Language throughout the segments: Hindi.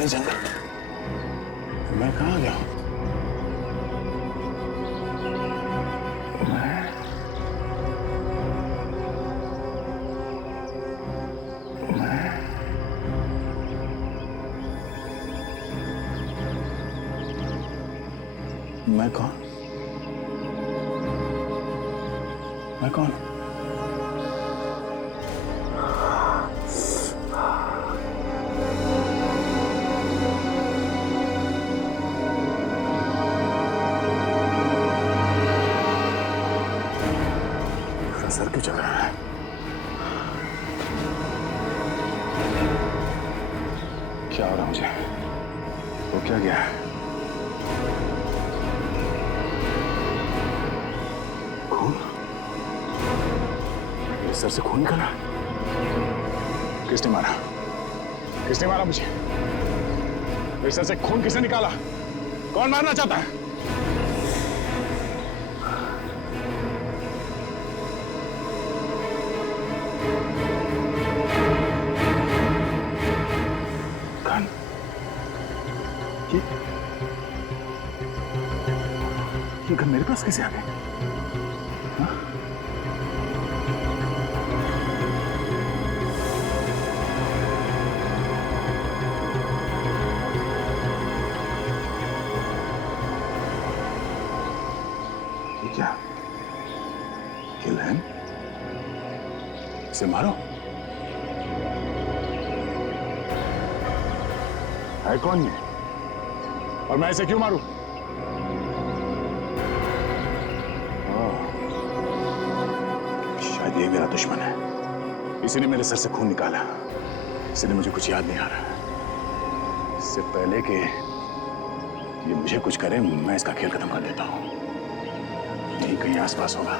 घने जंगल मैं कहाँ गया हूँ? मैं कौन? मैं कौन? सर क्यों चल रहा है? क्या हो रहा मुझे? वो क्या गया? खून? मेरे सर से खून निकला? किसने मारा? किसने मारा मुझे? मेरे सर से खून किसने निकाला? कौन मारना चाहता है? ये गन मेरे पास कैसे आ गए? ये क्या? किल है? इसे मारो। है कौन ये? और मैं इसे क्यों मारूं? शायद ये मेरा दुश्मन है। इसी ने मेरे सर से खून निकाला। इसलिए मुझे कुछ याद नहीं आ रहा। इससे पहले कि ये मुझे कुछ करे, मैं इसका खेल खत्म कर देता हूं। यही कहीं आसपास होगा।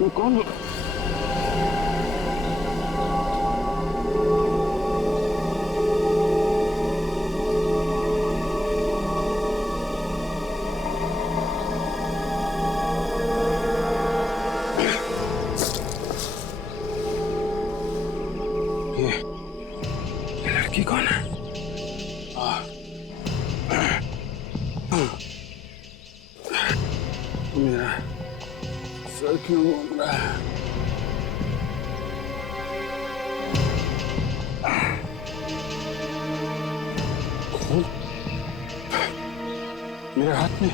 मैं कौन हूँ? ये लड़की कौन है? मेरा सर क्यों घूम रहा है? खून? मेरे हाथ में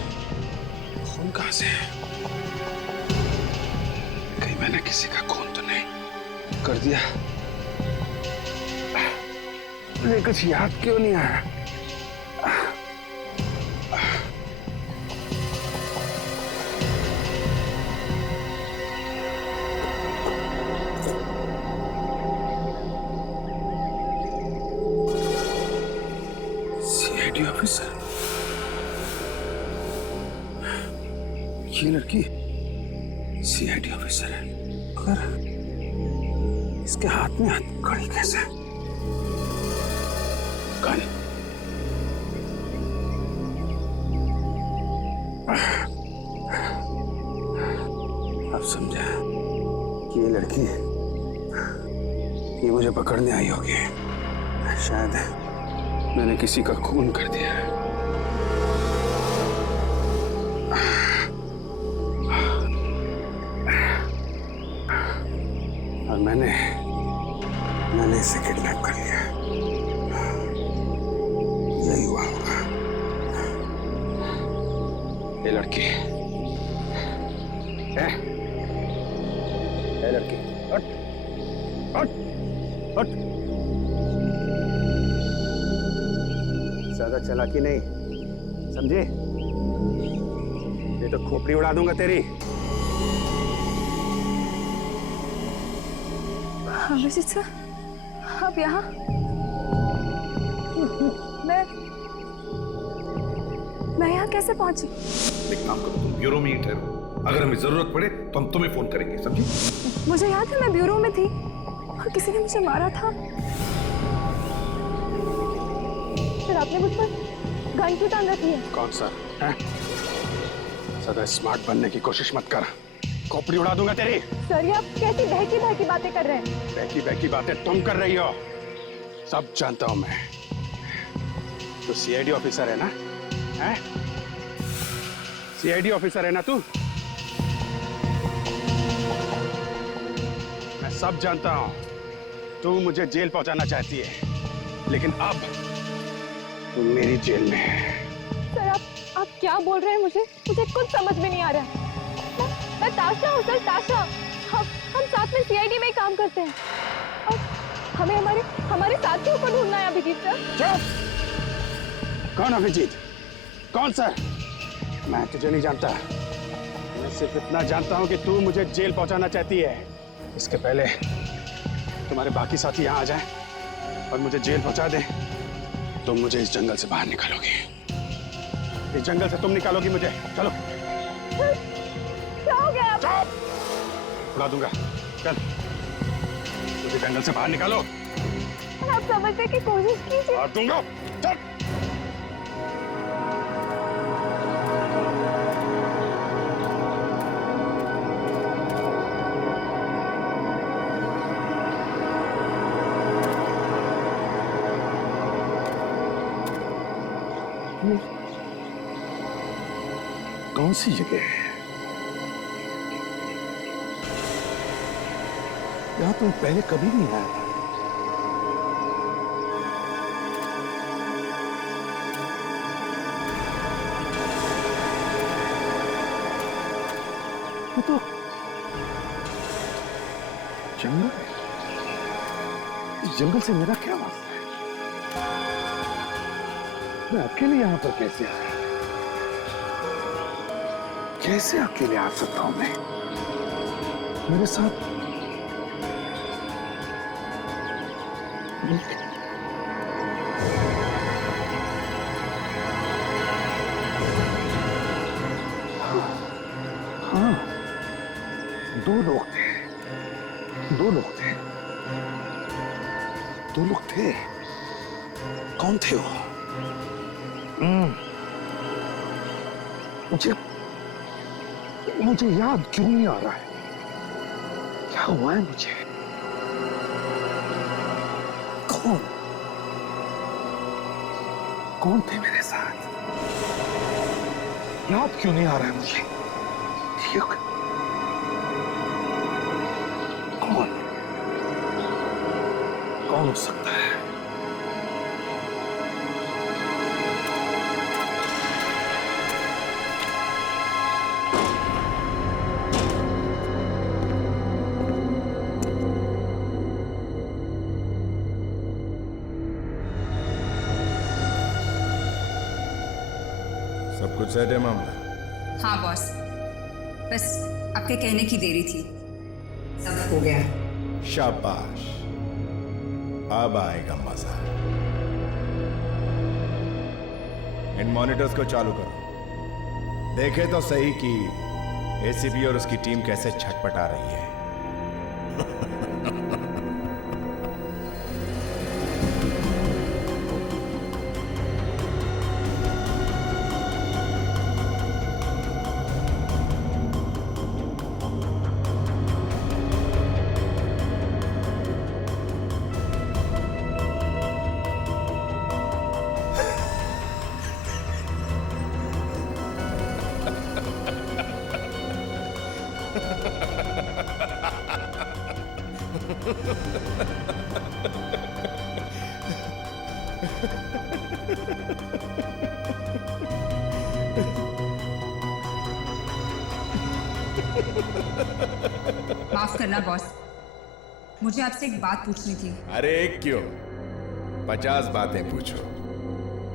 खून कहाँ से है? कहीं मैंने किसी का खून तो नहीं कर दिया? मुझे कुछ याद क्यों नहीं आ रहा? CID officer? ये लड़की सीआईडी ऑफिसर है, मगर इसके हाथ में हथकड़ी कैसे? गन? अब समझा कि ये लड़की ये मुझे पकड़ने आई होगी। शायद मैंने किसी का खून कर दिया है। और मैंने इसे किडनैप कर लिया। यही हुआ होगा। ये लड़की ए लड़की, हट हट हट। ज्यादा चालाकी नहीं, समझे? ये तो खोपड़ी उड़ा दूंगा तेरी। अभिजीत सर, आप यहाँ? मैं यहाँ कैसे पहुंची? एक काम करो, तुम ब्यूरो में ही ठहरो। अगर हमें जरूरत पड़े तो हम तुम्हें फोन करेंगे, समझी? मुझे याद है मैं ब्यूरो में थी और किसी ने मुझे मारा था। फिर आपने मुझ पर गन क्यों तान रखी है? कौन सा है? ज्यादा स्मार्ट बनने की कोशिश मत कर, खोपड़ी उड़ा दूंगा तेरी। सर, ये आप कैसी बहकी बहकी बातें कर रहे हैं? बहकी बहकी बातें तुम कर रही हो, सब जानता हूं मैं। तो सीआईडी ऑफिसर है ना? हैं? सीआईडी ऑफिसर है ना तू? मैं सब जानता हूं। तू मुझे जेल पहुंचाना चाहती है, लेकिन अब तू मेरी जेल में है। सर, आप क्या बोल रहे हैं? मुझे कुछ समझ में नहीं आ रहा। मैं ताशा हूँ सर, ताशा। हम साथ में सीआईडी में ही काम करते हैं और हमें हमारे साथियों को ढूंढना है। अभिजीत सर। चुप! कौन अभिजीत? कौन सर? मैं तुझे नहीं जानता। मैं सिर्फ इतना जानता हूं कि तू मुझे जेल पहुंचाना चाहती है। इसके पहले तुम्हारे बाकी साथी यहाँ आ जाएं और मुझे जेल पहुंचा दे, तुम मुझे इस जंगल से बाहर निकालोगी। इस जंगल से तुम निकालोगी मुझे। चलो। क्या हो गया? उड़ा दूंगा। चल, मुझे जंगल से बाहर निकालो। आप समझने की कोशिश कीजिए। मार दूंगा। चल। कौन सी जगह है? यहां तो पहले कभी नहीं आया था। ये तो जंगल है। इस जंगल से मेरा क्या वास्ता है? मैं अकेले यहां पर कैसे आया? कैसे अकेले आ सकता हूं मैं? मेरे साथ हाँ, दो लोग थे। कौन थे वो? मुझे याद क्यों नहीं आ रहा है? क्या हुआ है मुझे? कौन थे मेरे साथ? याद क्यों नहीं आ रहा है मुझे? ठीक, कौन हो सकता है? सब कुछ सेट है मामला? हाँ बॉस, बस आपके कहने की देरी थी। सब हो गया। शाबाश, अब आएगा मजा। इन मॉनिटर्स को चालू करो, देखे तो सही कि एसीपी और उसकी टीम कैसे छटपटा रही है। माफ करना बॉस, मुझे आपसे एक बात पूछनी थी। अरे एक क्यों, 50 बातें पूछो।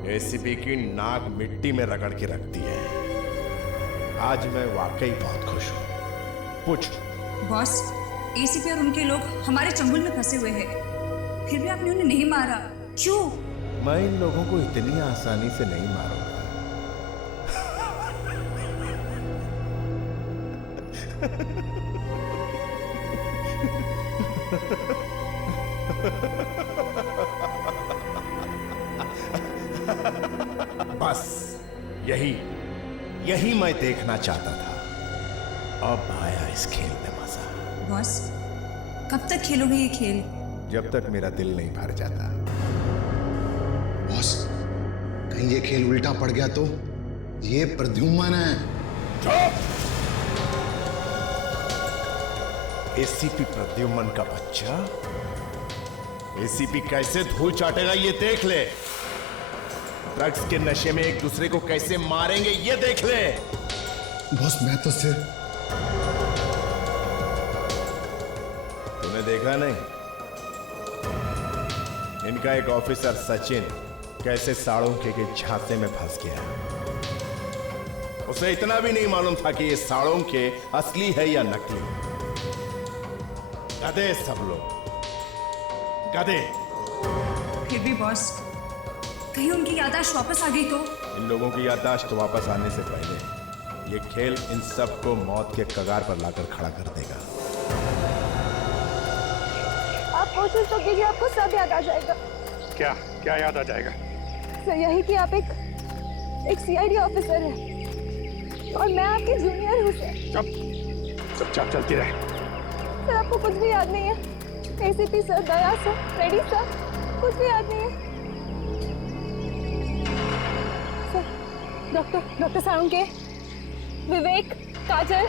एसीपी की नाक मिट्टी में रगड़ के रखती है। आज मैं वाकई बहुत खुश हूं। पूछ। बॉस, एसीपी और उनके लोग हमारे चंगुल में फंसे हुए हैं, फिर भी आपने उन्हें नहीं मारा, क्यों? मैं इन लोगों को इतनी आसानी से नहीं मारूंगा। बस यही मैं देखना चाहता था। अब आया इस खेल में मजा। बॉस, कब तक खेलोगे ये खेल? जब तक मेरा दिल नहीं भर जाता। बॉस, कहीं ये खेल उल्टा पड़ गया तो? ये प्रद्युम्न है। चुप! एसीपी प्रद्युम्न का बच्चा एसीपी कैसे धूल चाटेगा ये देख ले। ड्रग्स के नशे में एक दूसरे को कैसे मारेंगे ये देख ले। बॉस, मैं तो सिर्फ... तूने देखा नहीं इनका एक ऑफिसर सचिन कैसे साड़ोंके के झांसे में फंस गया। उसे इतना भी नहीं मालूम था कि ये साड़ोंके असली है या नकली। गधे सब लोग, गधे। फिर भी बॉस, कहीं उनकी याददाश्त वापस आ गई तो? इन लोगों की याददाश्त वापस आने से पहले ये खेल इन सबको मौत के कगार पर लाकर खड़ा कर देगा। आप कोशिश तो कीजिए, आपको सब याद आ जाएगा। क्या क्या याद आ जाएगा? सर, यही कि आप एक सीआईडी ऑफिसर हैं और मैं आपकी जूनियर हूँ सर। चुपचाप चलती रहे। सर, आपको कुछ भी याद नहीं है? एसीपी सर, दया सर, रेड्डी सर, कुछ भी याद नहीं है? सर, डॉक्टर साळुंके, विवेक, काजल,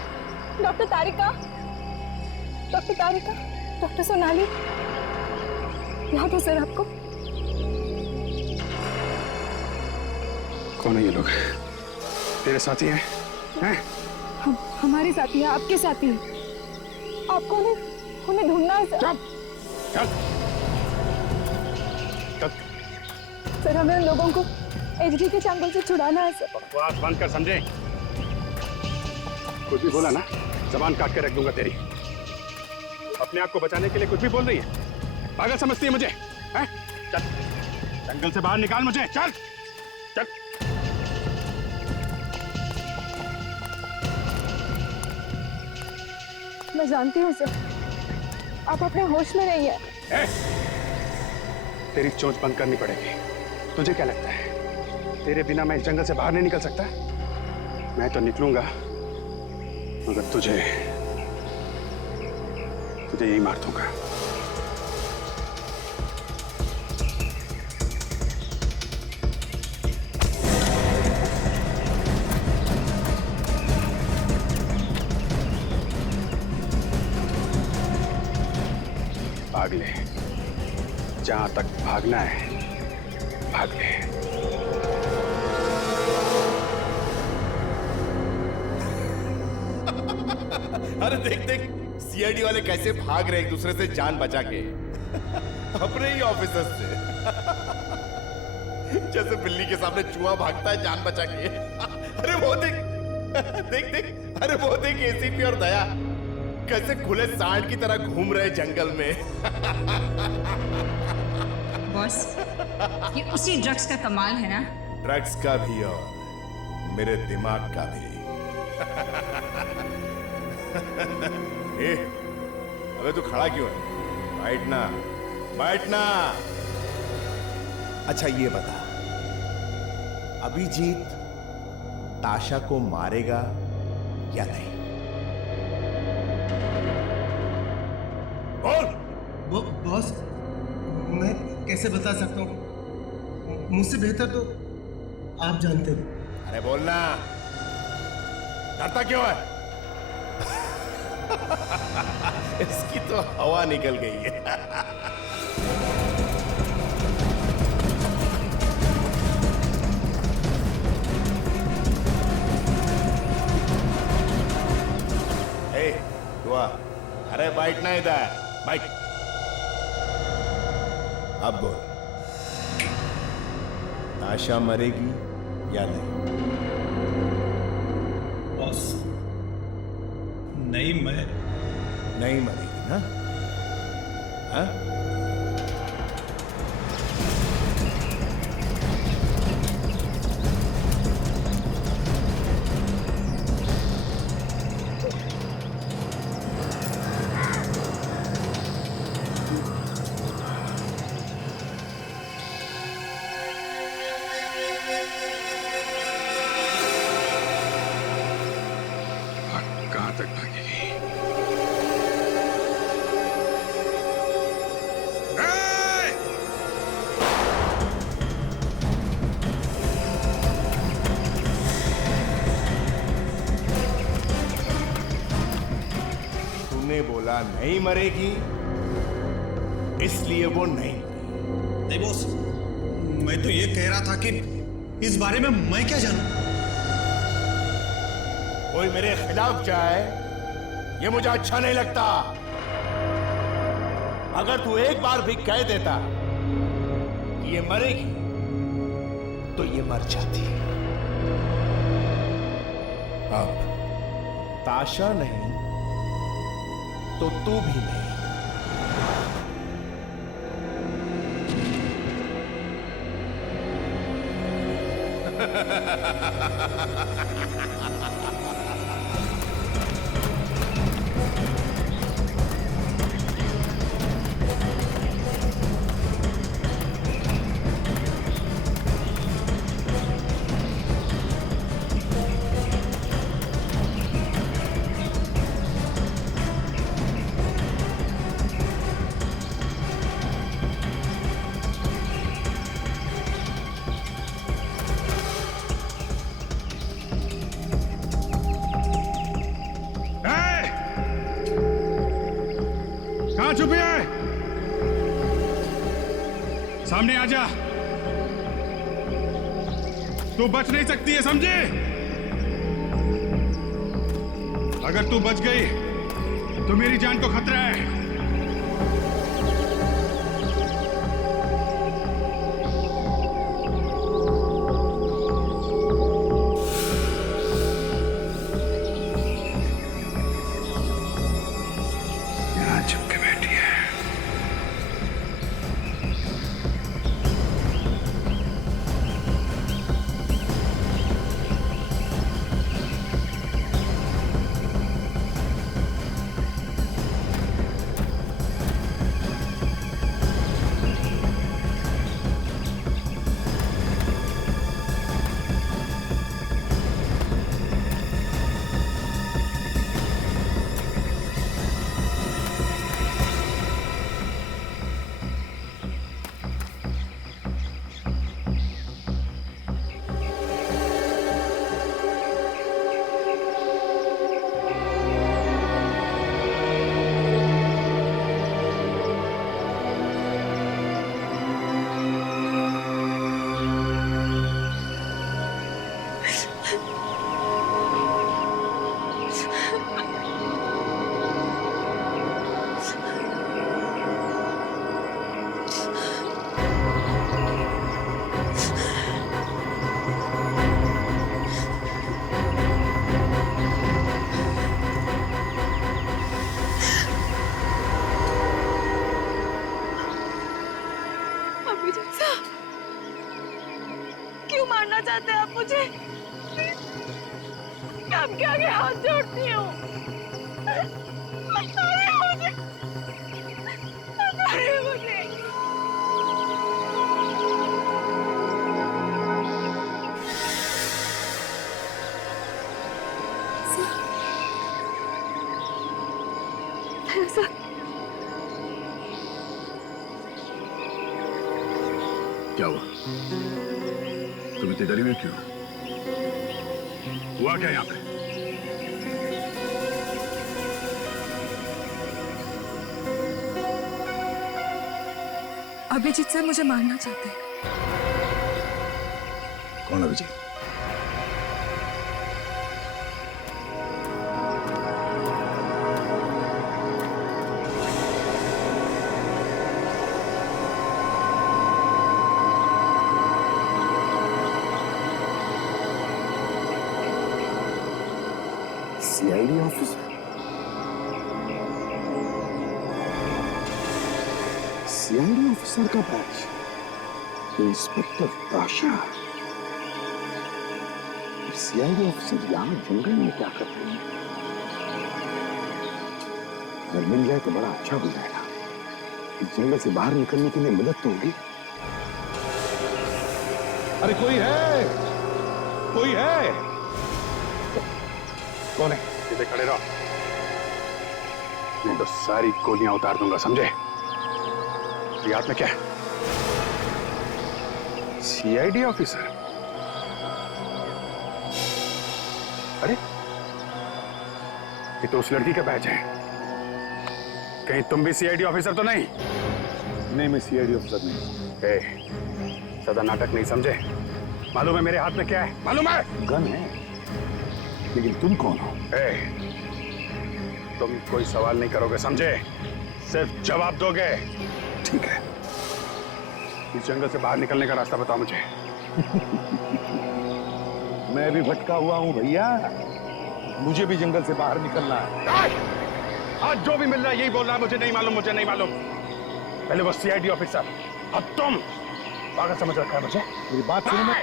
डॉक्टर तारिका, डॉक्टर सोनाली, याद है सर आपको? कौन है ये लोग? तेरे साथी हैं? हैं? हमारे साथी है, आपके साथी है। आपको उन्हें ढूंढना है सर। चल सर, हमें उन लोगों को एचडी के चंगुल से छुड़ाना है सर। बकवास बंद कर, समझे? कुछ भी बोला ना, जबान काट के रख दूंगा तेरी। अपने आप को बचाने के लिए कुछ भी बोल रही है। पागल समझती है मुझे? हैं? चल, जंगल से बाहर निकाल मुझे। चल चल। मैं जानती हूँ सर, आप अपने होश में रहिए। तेरी चोंच बंद करनी पड़ेगी। तुझे क्या लगता है तेरे बिना मैं इस जंगल से बाहर नहीं निकल सकता? मैं तो निकलूंगा, मगर तुझे यही मार दूंगा। भाग ले, जहां तक भागना है भाग ले। अरे देख देख, सीआईडी वाले कैसे भाग रहे एक दूसरे से जान बचा के। अपने ही ऑफिसर से। जैसे बिल्ली के सामने चूहा भागता है जान बचा के। अरे वो देख देख देख, अरे वो देख एसीपी और दया कैसे खुले सांड की तरह घूम रहे जंगल में। बॉस, ये उसी ड्रग्स का कमाल है ना? ड्रग्स का भी और मेरे दिमाग का भी। ए, अबे तू खड़ा क्यों है? बैठना बैठना। अच्छा ये बता, अभिजीत ताशा को मारेगा या नहीं? बोल। बॉस, मैं कैसे बता सकता हूँ? मुझसे बेहतर तो आप जानते हो। अरे बोलना, डरता क्यों है? इसकी तो हवा निकल गई है। ए, दुआ, अरे बैठना इधर, बैठ। अब बोल, आशा मरेगी या नहीं? बॉस, नहीं, मैं नहीं मरेगी ना? हाँ? कहां तक भागेगी? तूने बोला नहीं मरेगी, इसलिए वो नहीं मरी। नहीं बॉस, मैं तो ये कह रहा था कि इस बारे में मैं क्या जानूं? कोई मेरे खिलाफ जाए ये मुझे अच्छा नहीं लगता। अगर तू एक बार भी कह देता कि ये मरेगी तो ये मर जाती। अब ताशा नहीं तो तू भी नहीं। कहां छुपी है? सामने आ जा। तू बच नहीं सकती है, समझे? अगर तू बच गई तो मेरी जान को खतरा है। यहां छुप के बैठी है। क्यों मारना चाहते हैं आप मुझे? मैं आपके आगे हाथ जोड़ती हूँ। बताइए मुझे, बताइए मुझे। ऐसा क्या हुआ? तुम इतनी डरी हुई क्यों? हुआ क्या यहां पे? अभिजीत सर मुझे मारना चाहते हैं। कौन अभिजीत? ऑफिसर, सीआईडी ऑफिसर का बैच, इंस्पेक्टर ताशा। सीआईडी ऑफिसर यहाँ जंगल में क्या कर रही है? अगर मिल जाए तो बड़ा अच्छा हो जाएगा। इस जंगल से बाहर निकलने के लिए मदद तो होगी। अरे कोई है, कोई है? कौन है? सीधे खड़े रहो, नहीं तो सारी गोलियां उतार दूंगा, समझे? ये हाथ में क्या है? CID officer? अरे ये तो उस लड़की का बैच है। कहीं तुम भी सीआईडी ऑफिसर तो नहीं? नहीं, मैं सीआईडी ऑफिसर नहीं। ज्यादा नाटक नहीं, समझे? मालूम है मेरे हाथ में क्या है? मालूम है? गन है, लेकिन तुम कौन हो? तुम कोई सवाल नहीं करोगे, समझे? सिर्फ जवाब दोगे। ठीक है, इस जंगल से बाहर निकलने का रास्ता बताओ मुझे। मैं भी भटका हुआ हूँ भैया, मुझे भी जंगल से बाहर निकलना है। आज जो भी मिल रहा है यही बोल रहा है, मुझे नहीं मालूम, मुझे नहीं मालूम। पहले वो सीआईडी ऑफिसर, अब तुम पागल समझ रखा है मुझे? मेरी बात सुनो मत।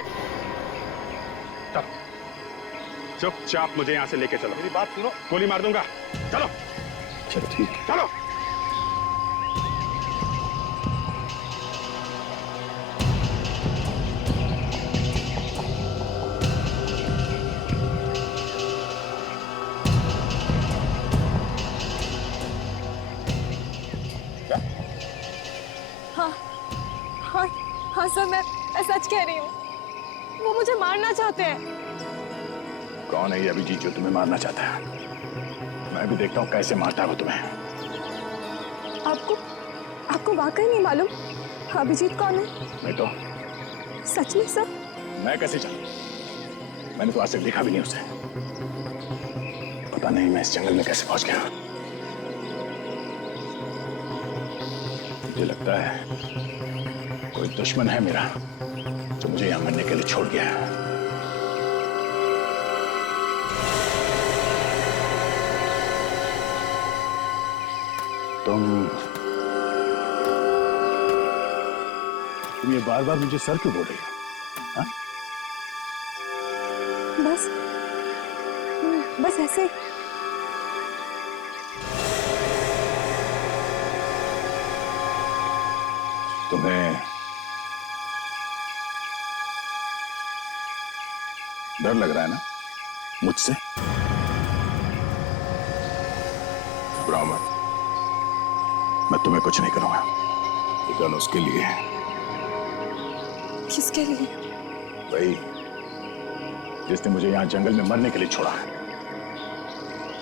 चलो, चुपचाप मुझे यहाँ से लेके चलो। मेरी बात सुनो। गोली मार दूंगा, चलो। चलो ठीक है। चलो। हाँ हाँ सर, मैं सच कह रही हूँ। वो मुझे मारना चाहते हैं। कौन है ये अभिजीत जो तुम्हें मारना चाहता है? मैं भी देखता हूँ कैसे मारता है वो तुम्हें। आपको वाकई नहीं मालूम अभिजीत कौन है? नहीं तो? सच में सर? मैं कैसे जानूं? मैंने तो आज तक देखा भी नहीं उसे। पता नहीं मैं इस जंगल में कैसे पहुंच गया। मुझे लगता है कोई दुश्मन है मेरा जो मुझे यहां मरने के लिए छोड़ गया है। तुम ये बार बार मुझे सर क्यों बोल रही हो? हाँ? बस ऐसे। तुम्हें डर लग रहा है ना मुझसे? घबराओ मत, मैं तुम्हें कुछ नहीं करूंगा। ये गन उसके लिए है। किसके लिए? भाई जिसने मुझे यहाँ जंगल में मरने के लिए छोड़ा है।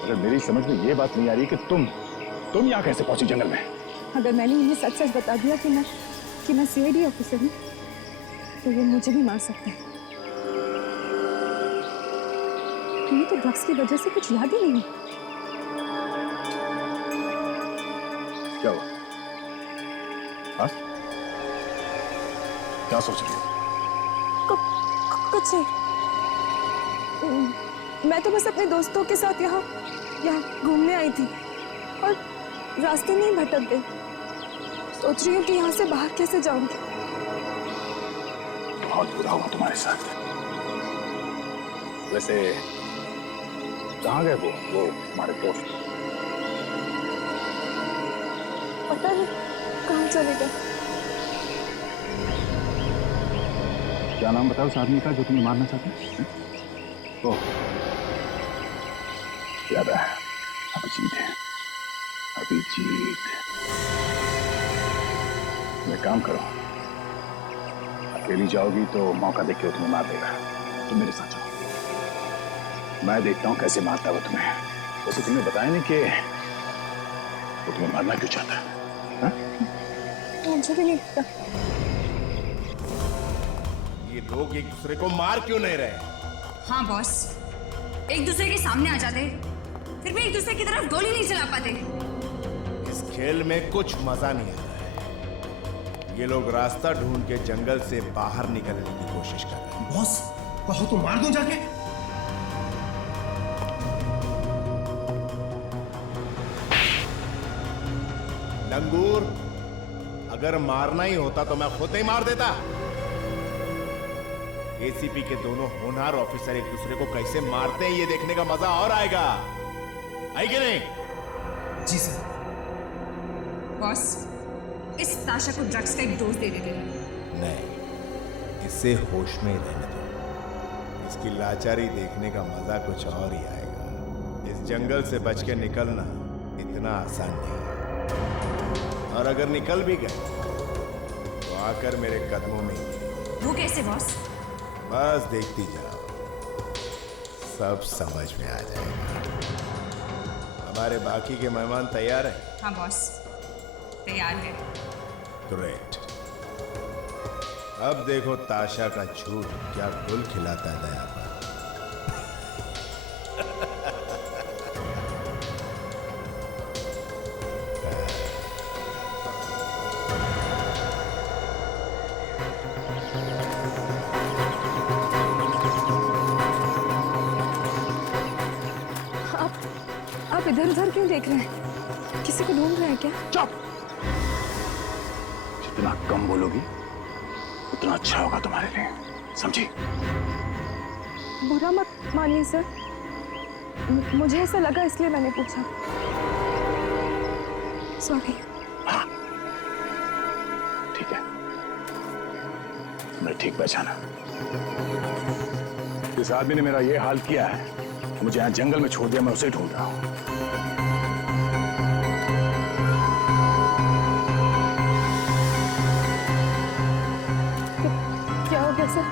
अगर मेरी समझ में ये बात नहीं आ रही कि तुम यहाँ कैसे पहुंची जंगल में? अगर मैंने उन्हें सच सच बता दिया कि मैं सीआईडी ऑफिसर हूँ तो ये मुझे भी मार सकते हैं। तुम्हें तो ड्रग्स की वजह से कुछ याद ही नहीं है। क्या हुआ? हाँ? क्या सोच रही हो? कुछ नहीं। मैं तो बस अपने दोस्तों के साथ यहाँ घूमने आई थी और रास्ते में ही भटक गई। सोच रही हूँ कि यहाँ से बाहर कैसे जाऊंगी। बहुत बुरा हुआ तुम्हारे साथ। वैसे कहाँ गए वो हमारे दोस्त? पता नहीं कहाँ चले गए। क्या नाम बताओ उस आदमी का जो तुम्हें मारना चाहता है? ओह, याद है, अभिजीत है। अभिजीत, मैं काम करो, अकेली जाओगी तो मौका देख के वो तुम्हें मार देगा। तुम मेरे साथ चलो, मैं देखता हूँ कैसे मारता है वो तुम्हें। वैसे तुमने बताया नहीं कि वो तुम्हें मारना क्यों चाहता है? हाँ? मुझे भी नहीं पता। ये लोग एक दूसरे को मार क्यों नहीं रहे? हाँ बॉस, एक दूसरे के सामने आ जाते फिर भी एक दूसरे की तरफ गोली नहीं चला पाते। इस खेल में कुछ मजा नहीं आ रहा है। ये लोग रास्ता ढूंढ के जंगल से बाहर निकलने की कोशिश कर रहे हैं। बॉस, कहो तो मार दूं जाके। लंगूर, अगर मारना ही होता तो मैं खुद ही मार देता। एसीपी के दोनों होनहार ऑफिसर एक दूसरे को कैसे मारते हैं ये देखने का मजा और आएगा, है कि नहीं? जी सर। बॉस, इस ताशा को ड्रग्स का एक डोज दे देते हैं। नहीं, इसे होश में ही रहने दो। इसकी लाचारी देखने का मजा कुछ और ही आएगा। इस जंगल से बच के निकलना इतना आसान नहीं है, और अगर निकल भी गए तो आकर मेरे कदमों में ही गिरे। वो कैसे बॉस? बस देखती जाओ, सब समझ में आ जाएगा। हमारे बाकी के मेहमान तैयार हैं? हाँ बॉस, तैयार है। ग्रेट। अब देखो ताशा का झूठ क्या गुल खिलाता है दया पर। आप इधर उधर क्यों देख रहे हैं? किसी को ढूंढ रहे हैं क्या? चुप! जितना कम बोलोगी उतना अच्छा होगा तुम्हारे लिए, समझी? बुरा मत मानिए सर, मुझे ऐसा लगा इसलिए मैंने पूछा। सॉरी। हाँ, ठीक है, मैं ठीक पहचाना। इस आदमी ने मेरा ये हाल किया है, मुझे यहाँ जंगल में छोड़ दिया, मैं उसे ढूंढ रहा हूँ। क्या हो गया सर?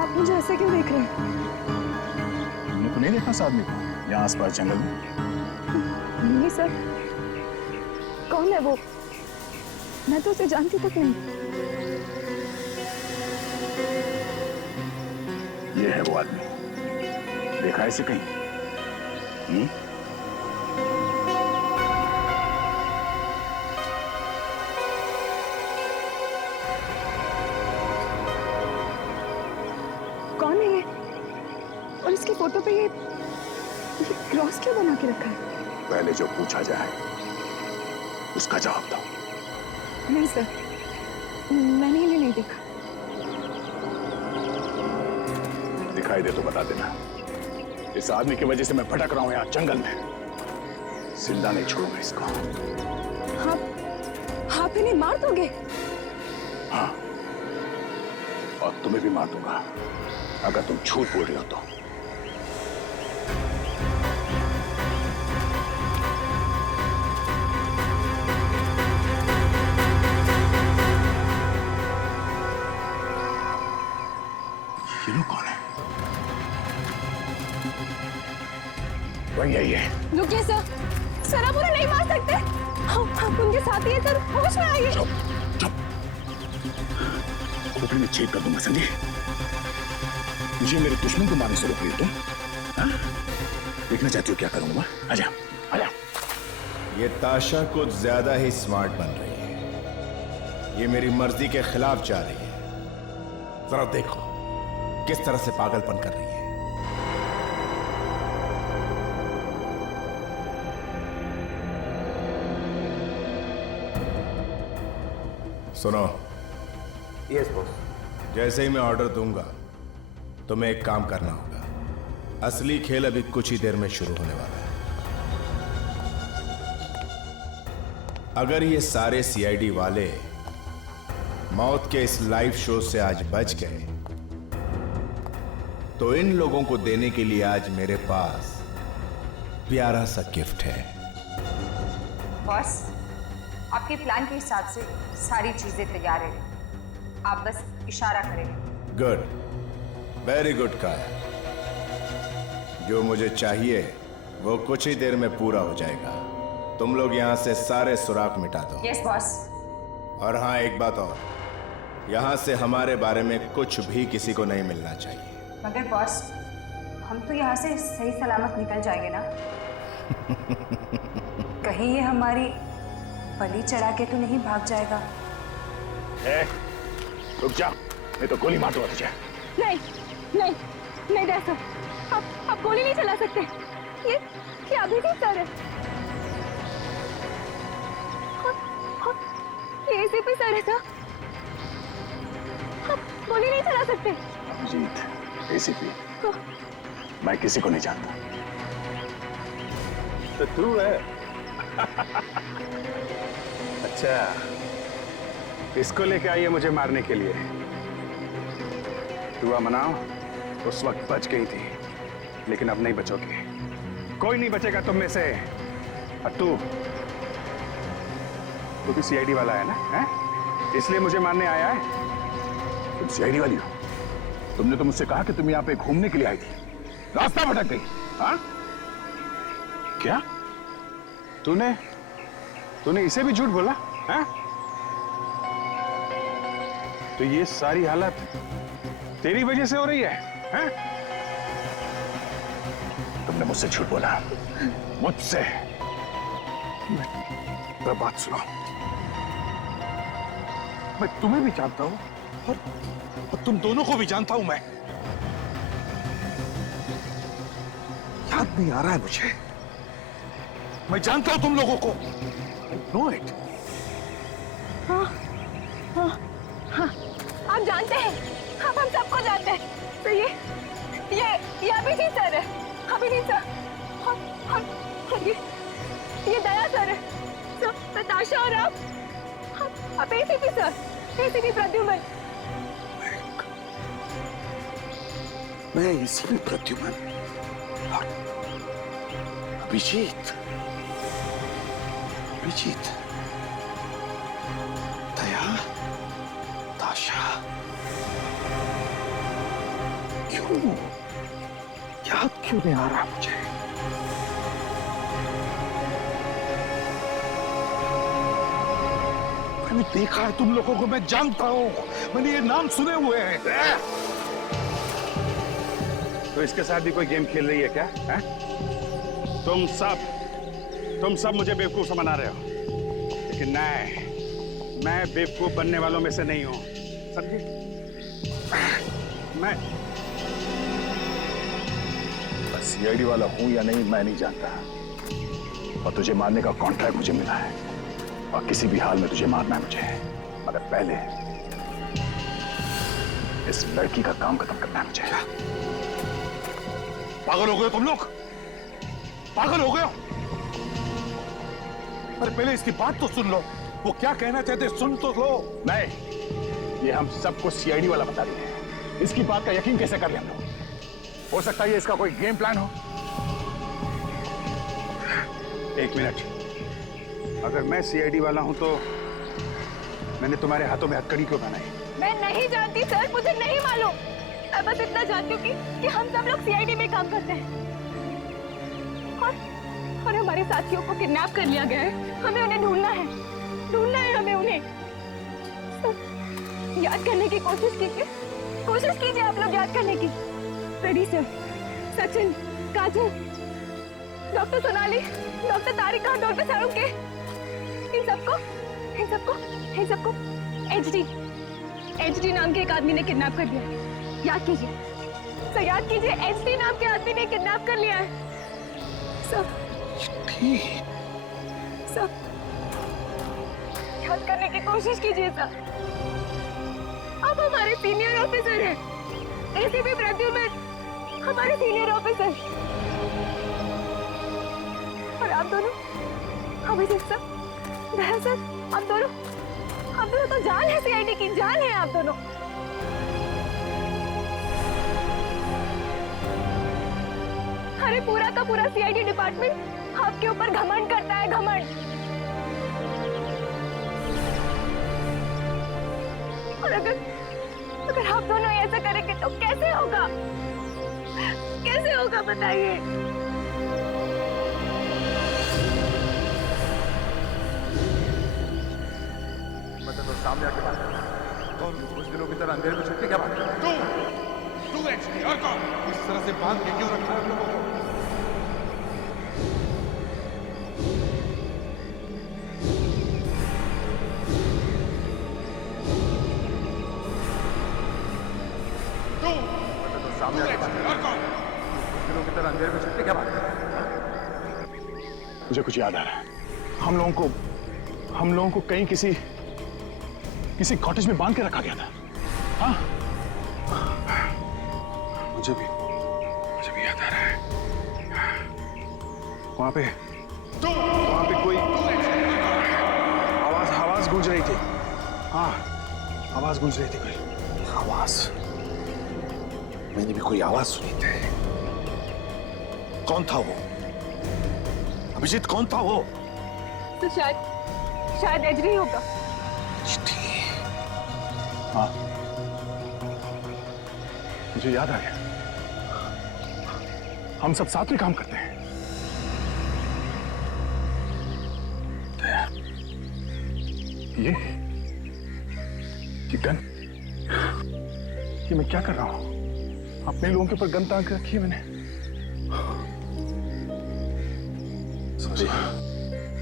आप मुझे ऐसे क्यों देख रहे हैं? तुमने तो नहीं देखा इस आदमी को यहाँ आसपास जंगल में? नहीं सर, कौन है वो? मैं तो उसे जानती तक नहीं। ये है वो आदमी, देखा है इसे कहीं? कौन है ये? और इसकी फोटो पे ये क्रॉस क्यों बना के रखा है? पहले जो पूछा जाए उसका जवाब दो। नहीं सर, मैंने इन्हें नहीं देखा। दिखाई दे तो बता देना। इस आदमी की वजह से मैं भटक रहा हूं यहाँ जंगल में, जिंदा नहीं छोड़ूंगा इसको। आप इन्हें मार दोगे? हाँ, और तुम्हें भी मार दूंगा अगर तुम झूठ बोल रही हो तो। ये लोग कौन है? वही है ये। रुकिए सर, सर आप उन्हें नहीं मार सकते। आप उनके साथ ही हैं सर, होश में आइए। चुप, चुप। खोपड़ी में छेद कर दूंगा, समझी? मुझे मेरे दुश्मन को मारने से रोक रही हो तुम? हाँ? देखना चाहती हो क्या करूंगा? आजा, आजा। ये ताशा कुछ ज्यादा ही स्मार्ट बन रही है। ये मेरी मर्जी के खिलाफ जा रही है। जरा देखो किस तरह से पागलपन कर रही है। सुनो। Yes boss. जैसे ही मैं ऑर्डर दूंगा तुम्हें एक काम करना होगा। असली खेल अभी कुछ ही देर में शुरू होने वाला है। अगर ये सारे सीआईडी वाले मौत के इस लाइव शो से आज बच गए तो इन लोगों को देने के लिए आज मेरे पास प्यारा सा गिफ्ट है। बॉस, आपके प्लान के हिसाब से सारी चीजें तैयार है, आप बस इशारा करें। गुड, वेरी गुड काया। जो मुझे चाहिए वो कुछ ही देर में पूरा हो जाएगा। तुम लोग यहां से सारे सुराग मिटा दो। Yes boss. और हाँ, एक बात और, यहां से हमारे बारे में कुछ भी किसी को नहीं मिलना चाहिए। मगर बॉस, हम तो यहाँ से सही सलामत निकल जाएंगे ना? कहीं ये हमारी बलि चढ़ा के तो नहीं भाग जाएगा? रुक जा, नहीं तो गोली मार दूंगा तुझे। नहीं नहीं नहीं डैड साहब, आप गोली नहीं चला सकते। ये अभी भी सर है। ये एसीपी सर है सर। आप गोली नहीं चला सकते। अभिजीत, एसीपी, मैं किसी को नहीं जानता। तो तू है। अच्छा, इसको लेके आई है मुझे मारने के लिए। दुआ मनाओ, उस वक्त बच गई थी, लेकिन अब नहीं बचोगी। कोई नहीं बचेगा तुम में से। और तू भी सीआईडी वाला है ना? है? इसलिए मुझे मारने आया है? तुम सीआईडी वाली हो? तुमने तो मुझसे कहा कि तुम यहाँ पे घूमने के लिए आई थी, रास्ता भटक गई। हाँ? क्या? तूने इसे भी झूठ बोला? हैं? तो ये सारी हालत तेरी वजह से हो रही है? हैं? तुमने मुझसे झूठ बोला, मुझसे। मेरा बात सुनो, मैं तुम्हें भी जानता हूं और तुम दोनों को भी जानता हूं। मैं याद नहीं आ रहा है मुझे। मैं जानता हूं तुम लोगों को। Know it. हाँ, हाँ, हाँ, आप जानते हैं, आप हम सबको जानते हैं। तो ये अभिजीत सर है, अभिजीत सर। और ये दया सर है, तो नताशा और आप एसीपी सर, एसीपी प्रद्युमन। मैं एसीपी प्रद्युमन और अभिजीत, दया, ताशा। क्यों याद क्यों नहीं आ रहा मुझे? मैंने देखा है तुम लोगों को, मैं जानता हूं, मैंने ये नाम सुने हुए हैं। तो इसके साथ भी कोई गेम खेल रही है क्या? है? तुम सब मुझे बेवकूफ समझ रहे हो, लेकिन मैं बेवकूफ बनने वालों में से नहीं हूं, समझे? मैं सीआईडी वाला हूं या नहीं मैं नहीं जानता, और तुझे मारने का कॉन्ट्रैक्ट मुझे मिला है, और किसी भी हाल में तुझे मारना है मुझे, मगर पहले इस लड़की का काम खत्म करना है मुझे। पागल हो गए तुम लोग? पागल हो गए हो? अरे पहले इसकी बात तो सुन लो, वो क्या कहना चाहते सुन तो लो। नहीं, ये हम सबको सीआईडी वाला बता रही है, इसकी बात का यकीन कैसे कर ले हम लोग? हो सकता है ये इसका कोई गेम प्लान हो। एक मिनट, अगर मैं सीआईडी वाला हूं तो मैंने तुम्हारे हाथों में हथकड़ी क्यों बनाई? मैं नहीं जानती सर, मुझे नहीं मालूम। मैं बस इतना जानती हूँ कि हम सब लोग सीआईडी में काम करते हैं और हमारे साथियों को किडनैप कर लिया गया है। हमें उन्हें ढूंढना है हमें उन्हें। सर, याद करने की कोशिश कीजिए आप लोग, याद करने की। रेडी सर, सचिन, काजल, डॉक्टर सोनाली, डॉक्टर तारिका, डॉक्टर सारुण के, इन सबको एचडी नाम के एक आदमी ने किडनैप कर लिया है। याद कीजिए सर, याद कीजिए, एचडी नाम के आदमी ने किडनैप कर लिया है। सब याद करने की कोशिश कीजिए सर। आप हमारे सीनियर ऑफिसर हैं, एसीपी प्रद्युमन हमारे सीनियर ऑफिसर, और आप दोनों, अभिजीत सर, दया सर, आप दोनों तो जान है, सीआईडी की जान है आप दोनों। अरे पूरा का पूरा सीआईडी डिपार्टमेंट आपके ऊपर घमंड करता है, घमंड। और अगर आप दोनों ऐसा करेंगे तो कैसे होगा? बताइए। मतलब तो सामने आके बात कर, और कुछ दिनों की तरह अंधेरे में छुप के क्या बात कर? तू एक्चुअली और कौन इस तरह से बांध के क्यों रखा है हम लोगों को? सामने आके बात कर, और कौन कुछ दिनों की तरह अंधेरे में छुप के क्या बात कर? मुझे कुछ याद आ रहा है। हम लोगों को हम लोगों को कहीं किसी कॉटेज में बांध के रखा गया था। हाँ, मुझे भी याद आ रहा है। वहां पे कोई आवाज गूंज रही थी। हाँ, आवाज गूंज रही थी कोई। आवाज? मैंने भी कोई आवाज सुनी थी। कौन था वो? अभिजीत, कौन था वो? तो शायद एजरी होगा। हाँ, मुझे याद आ गया। हम सब साथ में काम करते हैं। ये गन, ये मैं क्या कर रहा हूं? अपने लोगों के ऊपर गन ताक रखी है मैंने।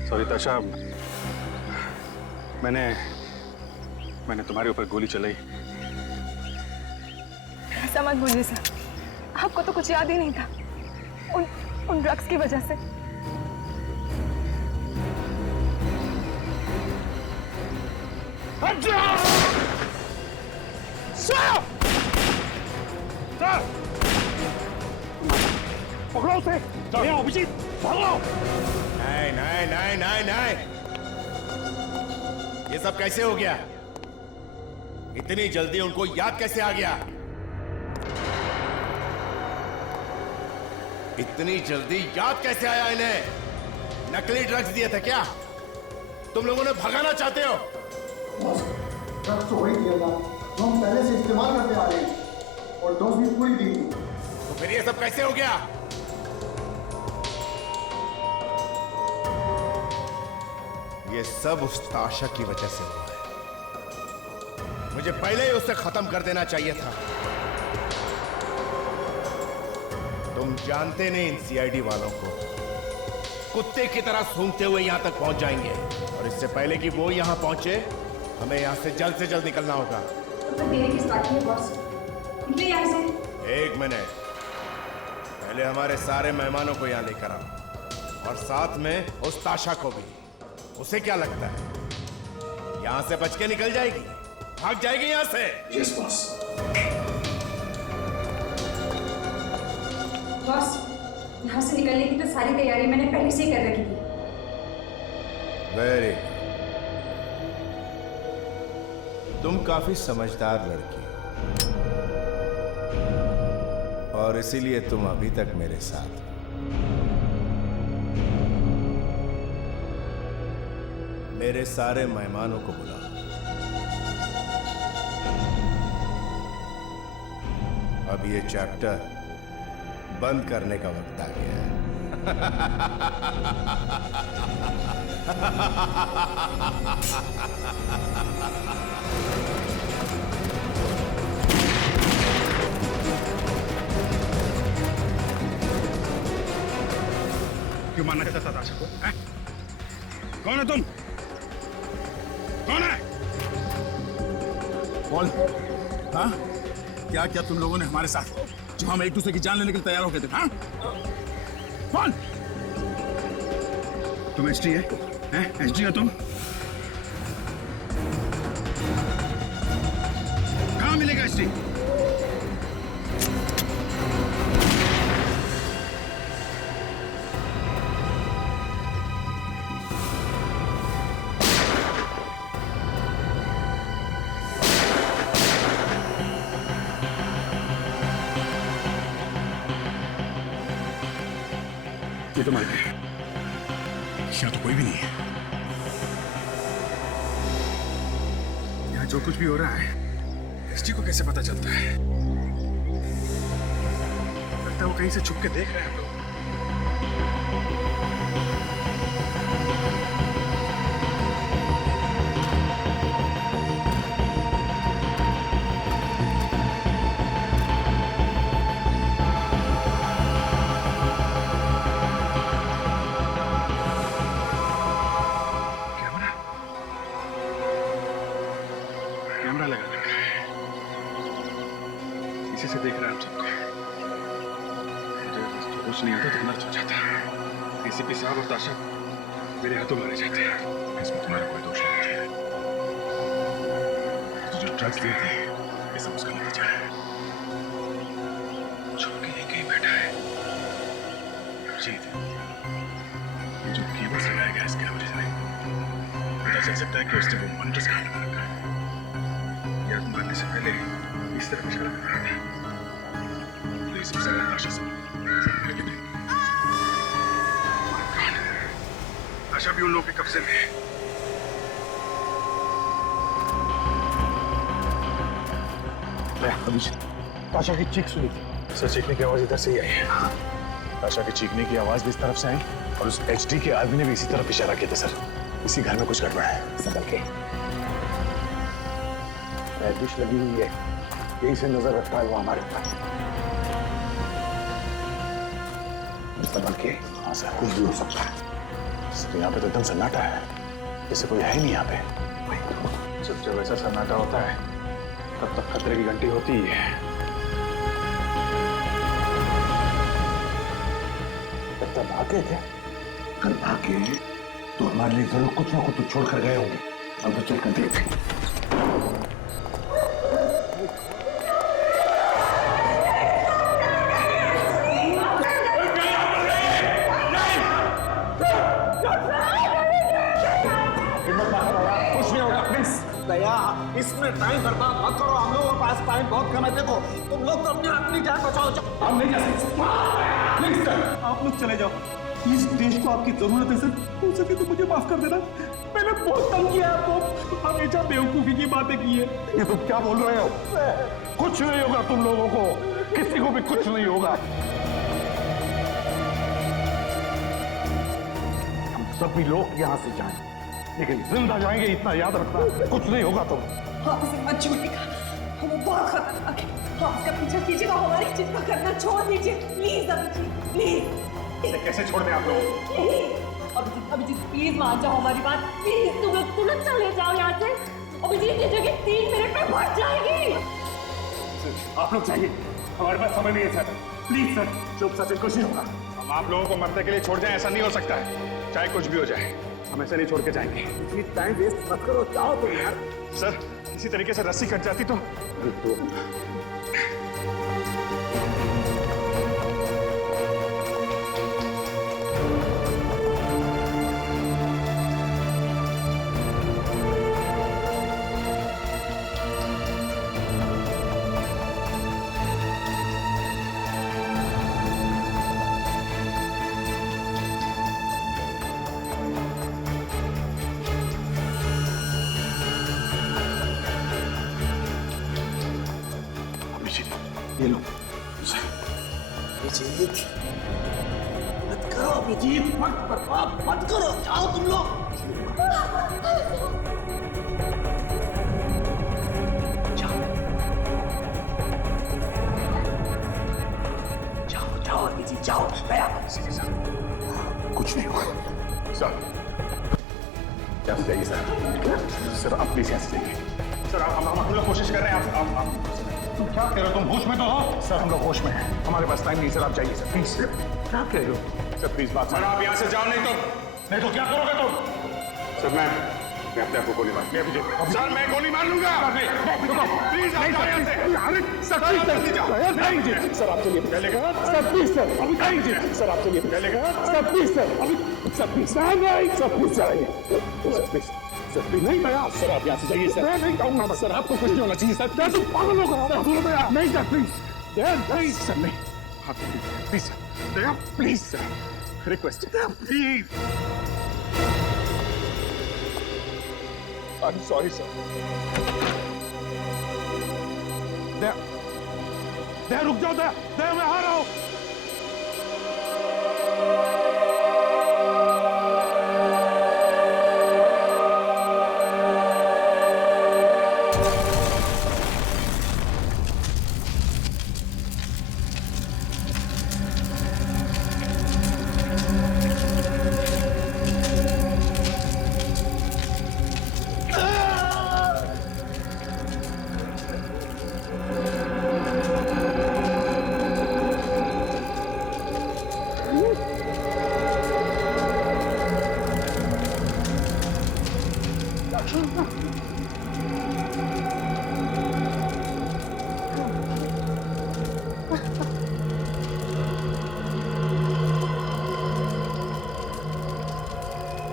सॉरी ताशा, मैंने तुम्हारे ऊपर गोली चलाई। ऐसा मत बोलिए सर, आपको तो कुछ याद ही नहीं था उन ड्रग्स की वजह से। पकड़ो उसे। अभिजीत, भागो। नहीं। ये सब कैसे हो गया? इतनी जल्दी उनको याद कैसे आ गया? इतनी जल्दी याद कैसे आया इन्हें? नकली ड्रग्स दिए थे क्या? तुम लोगों ने भगाना चाहते हो? ड्रग्स तो वही दिया था जो हम पहले से इस्तेमाल करते आ रहे हैं, और डोज भी पूरी दी थी। तो फिर ये सब कैसे हो गया? ये सब उस ताशा की वजह से हुआ है। मुझे पहले ही उससे खत्म कर देना चाहिए था। तुम जानते नहीं इन सीआईडी वालों को, कुत्ते की तरह सूंघते हुए यहां तक पहुंच जाएंगे, और इससे पहले कि वो यहां पहुंचे हमें यहां से जल्द निकलना होगा। तो देरी किस बात की है बॉस? निकलिए यहाँ से। एक मिनट, पहले हमारे सारे मेहमानों को यहां लेकर आओ, और साथ में उस ताशा को भी। उसे क्या लगता है यहां से बच के निकल जाएगी? भाग जाएगी यहां से? Yes boss. बॉस, यहाँ से निकलने की तो सारी तैयारी मैंने पहले से ही कर रखी थी। वेरी, तुम काफी समझदार लड़की हो, और इसीलिए तुम अभी तक मेरे साथ हो। मेरे सारे मेहमानों को बुलाओ। अब ये चैप्टर बंद करने का वक्त आ गया है। क्यों मारना चाहता था ताशा को? कौन है तुम? कौन है? बोल। हाँ, क्या तुम लोगों ने हमारे साथ, जो हम एक दूसरे की जान लेने के लिए तैयार हो गए थे? हाँ, बोल। तुम एसडी है? एसडी हो तुम? कहाँ मिलेगा एसडी? ये तो मर गए। यहाँ तो कोई भी नहीं है। यहाँ जो कुछ भी हो रहा है एसडी को कैसे पता चलता है? लगता है वो कहीं से छुप के देख रहे हैं हम लोग। कैमरा लगा रखा है, इसी से देख रहा है हम सबको। मुझे कुछ नहीं आता तो मर जाता। एसीपी साहब और ताशा मेरे हाथों मारे जाते हैं। इसमें तुम्हारा कोई दोष नहीं है। तो जो ड्रग्स दिए थे ये सब उसका नतीजा है। छुप के यहीं कहीं बैठा है जीत। ये जो केबल लगाया गया इस कैमरे से पता चल सकता है कि उसने वो मंत्र कहाँ लगा रखा है। या मारने से पहले इस तरह इशारा कर रहा था। प्लीज उसे आशा से आशा भी उन लोगों के कब्जे में है। अभिजीत, आशा की चीख सुनी थी। सर, चीखने की आवाज इधर से ही आई है। आशा की चीखने की आवाज भी इस तरफ से आई और उस एचडी के आदमी ने भी इसी तरफ इशारा किया था। सर, इसी घर में कुछ गड़बड़ है। संभल के। डिश लगी हुई है, यहीं से नजर रखता है वो हमारे पास। संभल के। हाँ सर, कुछ भी हो सकता है। सर, यहाँ पे तो एकदम सन्नाटा है, जैसे कोई है ही नहीं यहाँ पे। जब ऐसा सन्नाटा होता है तब तक खतरे की घंटी होती ही है। तब तक भागे थे। अगर भागे तो हमारे लिए जरूर कुछ ना कुछ तो छोड़ कर गए होंगे। अब तो चल कर देखें। दया, इसमें टाइम बर्बाद मत करो। हम लोगों के पास टाइम बहुत कम है। देखो, तुम लोग तो अपनी जान बचाओ। हम नहीं जा सकते। प्लीज सर, आप लोग चले जाओ। इस देश को आपकी जरूरत है सर। हो सके तो मुझे माफ कर देना। मैंने बहुत तंग किया आपको, हमेशा बेवकूफी की बातें की है। ये तुम क्या बोल रहे हो? कुछ नहीं होगा तुम लोगों को, किसी को भी कुछ नहीं होगा। हम सभी लोग यहाँ से जाएं, लेकिन जिंदा जाएंगे इतना याद रखना। कुछ नहीं होगा तुम। आप उसे मत छूटिएगा, वो बहुत खतरनाक है। आप उसका पीछा कीजिएगा, हमारी चिंता करना छोड़ दीजिए प्लीज। अभिजीत प्लीज। इसे कैसे छोड़ दें आप लोग? अभिजीत प्लीज मान जाओ हमारी बात। प्लीज तुम लोग तुरंत चले जाओ यहाँ से। अभिजीत ये जगह 3 मिनट में बढ़ जाएगी। आप लोग चाहिए, हमारे पास समय नहीं है सर। प्लीज सर, चुप सचिन, कुछ नहीं होगा। हम आप लोगों को मरने के लिए छोड़ जाएं, ऐसा नहीं हो सकता है। चाहे कुछ भी हो जाए, हम ऐसे नहीं छोड़ के जाएंगे। टाइम वेस्ट मत करो, जाओ तुम यार। सर, किसी तरीके से रस्सी कट जाती तो। ये लो। अभिजीत मत करो, अभिजीत मत करो, जाओ तुम लोग। जाओ अभिजीत, जाओ। कुछ नहीं होगा सर, यहाँ से जाइए सर। सर, आप प्लीज यहाँ से जाइए। सर, हम लोग कोशिश कर रहे हैं। आप तुम क्या कह रहे हो? तुम होश में तो हो? सर, हम लोग होश में हैं। हमारे पास टाइम नहीं सर, आप जाइए सर प्लीज। क्या कह रहे हो? सर प्लीज बात सर, आप यहाँ से जाओ, नहीं तो क्या करोगे तुम? सर, मैं अपने आप को गोली मार। सर, मैं गोली मार लूंगा। प्लीज आप जाओ यहाँ से। सर, प्लीज सर, आप चलिए पहले। सर प्लीज सर, अभी सर, आप चलिए पहले। सर प्लीज सर, अभी sir please sir, please sir नहीं भैया। सर, आप यहाँ से जाइए सर। मैं नहीं जाऊंगा सर, आपको कुछ नहीं होना चाहिए सर। मैं तो पागल होगा नहीं सर, प्लीज नहीं सर, नहीं। हाँ please sir, please sir, request please. I am sorry sir. Daya रुक जाओ, दया मैं आ रहा हूं।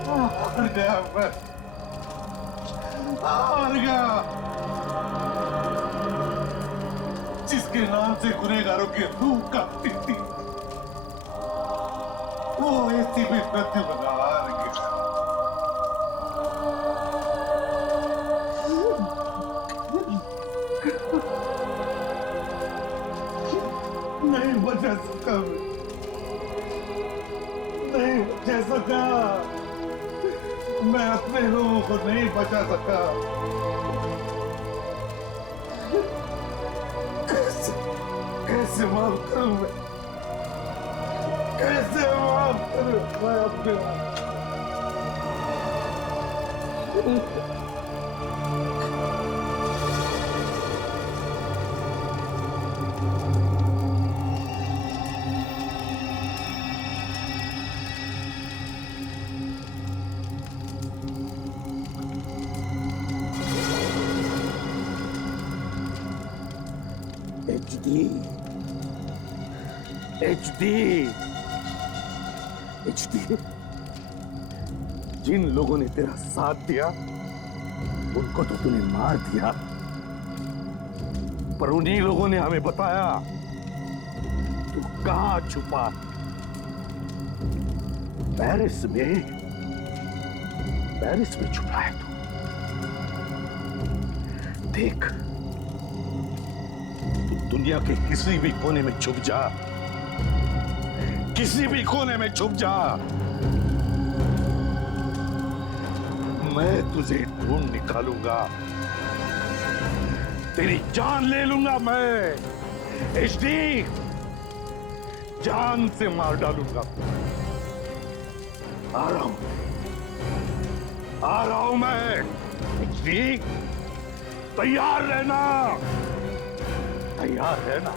हार गया मैं, हार गया। जिसके नाम से गुनहगारों की रूह कांपती थी, वो एसीपी प्रद्युम्न हार गया। नहीं बचा सका नहीं बचा सका, मैं अपने लोगों को नहीं बचा सका। कैसे माफ करूं मैं, कैसे माफ करूं मैं अपने HD, जिन लोगों ने तेरा साथ दिया उनको तो तूने मार दिया, पर उन्हीं लोगों ने हमें बताया तू कहां छुपा। पेरिस में छुपा है तू। देख, तू दुनिया के किसी भी कोने में छुप जा, किसी भी कोने में छुप जा, मैं तुझे ढूंढ निकालूंगा, तेरी जान ले लूंगा मैं। HD, जान से मार डालूंगा। आ रहा हूं मैं। HD, तैयार रहना, तैयार रहना।